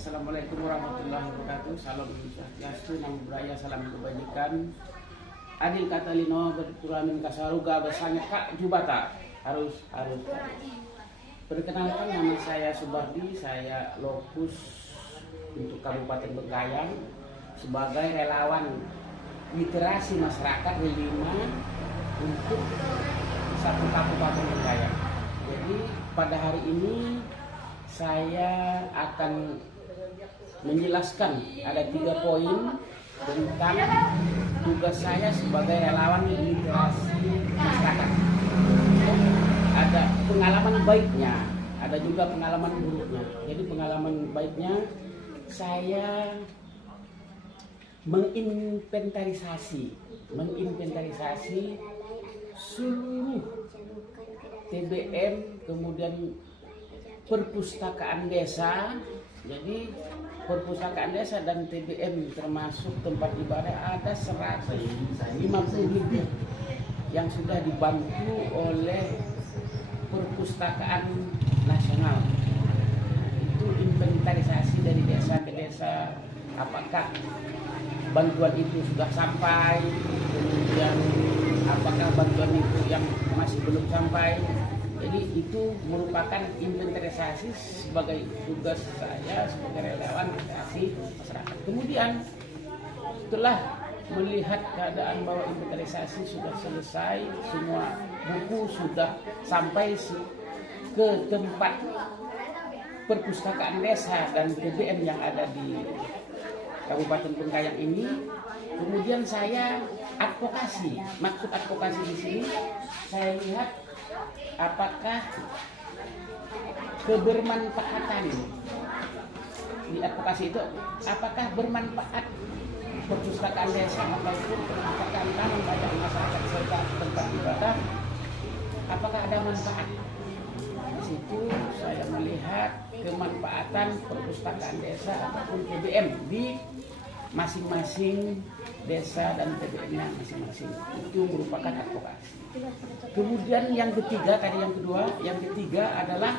Assalamualaikum warahmatullahi wabarakatuh. Salam swastiastu, namo buddhaya, salam kebajikan. Adil kata lino berturamin kasaruga bersanya kak jubata harus. Perkenalkan, nama saya Subardi, saya lokus untuk Kabupaten Bengkayang sebagai relawan literasi masyarakat Lima untuk satu Kabupaten Bengkayang. Jadi pada hari ini saya akan menjelaskan ada 3 poin tentang tugas saya sebagai relawan literasi masyarakat. Ada pengalaman baiknya, ada juga pengalaman buruknya. Jadi pengalaman baiknya, saya menginventarisasi seluruh TBM, kemudian perpustakaan desa. Jadi perpustakaan desa dan TBM termasuk tempat ibadah ada 150 lebih yang sudah dibantu oleh perpustakaan nasional. Itu inventarisasi dari desa ke desa, apakah bantuan itu sudah sampai, kemudian apakah bantuan itu yang masih belum sampai. Jadi itu merupakan inventarisasi sebagai tugas saya sebagai relawan literasi masyarakat. Kemudian setelah melihat keadaan bahwa inventarisasi sudah selesai, semua buku sudah sampai ke tempat perpustakaan desa dan TBM yang ada di Kabupaten Bengkayang ini, kemudian saya advokasi. Maksud advokasi di sini, saya lihat apakah kebermanfaatan di advokasi itu, apakah bermanfaat perpustakaan desa ataupun perpustakaan taman bacaan masyarakat serta tempat ibadah, apakah ada manfaat. Di situ saya melihat kemanfaatan perpustakaan desa ataupun TBM di masing-masing desa dan TBM-nya masing-masing. Itu merupakan advokasi. Kemudian yang ketiga adalah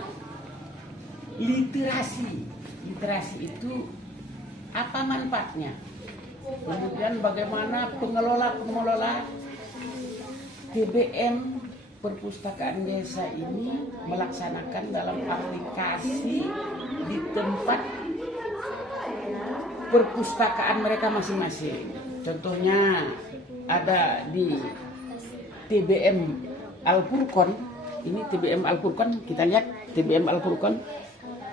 literasi. Literasi itu apa manfaatnya? Kemudian bagaimana pengelola TBM perpustakaan desa ini melaksanakan dalam aplikasi di tempat perpustakaan mereka masing-masing. Contohnya ada di TBM Al-Furqon. Ini TBM Al-Furqon, kita lihat TBM Al-Furqon.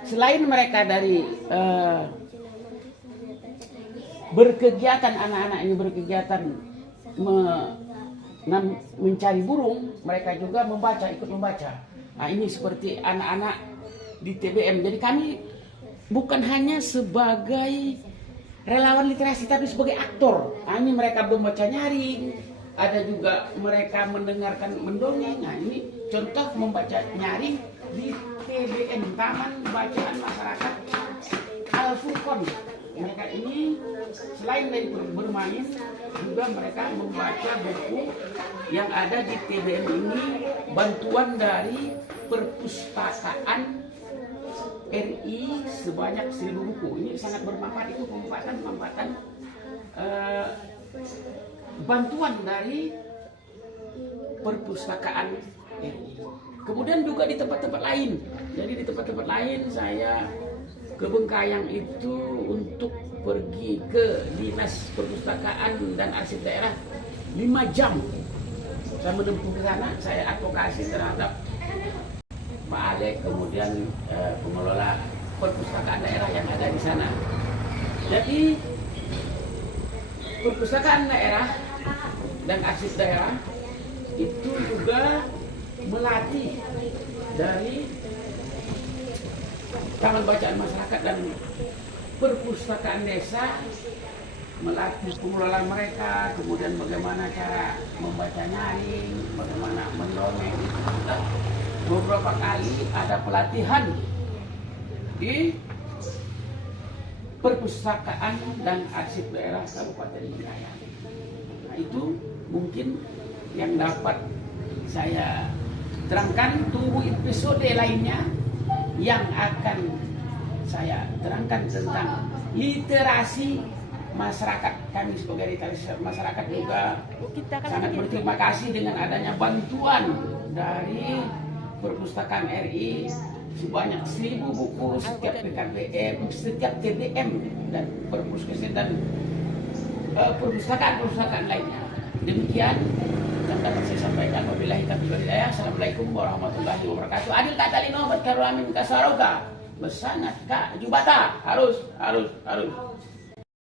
Selain mereka dari berkegiatan, anak-anak ini berkegiatan mencari burung, mereka juga ikut membaca. Nah, ini seperti anak-anak di TBM. Jadi kami bukan hanya sebagai relawan literasi tapi sebagai aktor. Nah, ini mereka membaca nyaring, ada juga mereka mendengarkan mendongeng. Nah, ini contoh membaca nyaring di TBM Taman Bacaan Masyarakat Al-Furqon. Mereka ini selain dari bermain juga mereka membaca buku yang ada di TBM ini, bantuan dari perpustakaan RI sebanyak 1000 buku. Ini sangat bermanfaat. Itu pemanfaatan bantuan dari perpustakaan RI. Kemudian juga di tempat-tempat lain. Jadi di tempat-tempat lain saya ke Bengkayang itu untuk pergi ke Dinas Perpustakaan dan Arsip Daerah 5 jam. Saya menempuh ke sana, saya advokasi terhadap Pak Alek, kemudian pengelola perpustakaan daerah yang ada di sana. Jadi perpustakaan daerah dan arsip daerah itu juga melatih dari taman bacaan masyarakat dan perpustakaan desa, melatih pengelola mereka, kemudian bagaimana cara membaca nyaring, bagaimana mendongeng. Beberapa kali ada pelatihan di perpustakaan dan arsip daerah Kabupaten Bengkayang. Nah, itu mungkin yang dapat saya terangkan. Tunggu episode lainnya yang akan saya terangkan tentang literasi masyarakat. Kami sebagai literasi masyarakat juga sangat berterima kasih dengan adanya bantuan dari Perpustakaan RI sebanyak 1.000 buku setiap PKBM, setiap TBM dan perpustakaan dan perpustakaan lainnya. Demikian yang dapat saya sampaikan. Wabillahi taufiq wal hidayah. Assalamualaikum warahmatullahi wabarakatuh. Adil kata lino bat karu amin kasaroga. Besanat ka jubata harus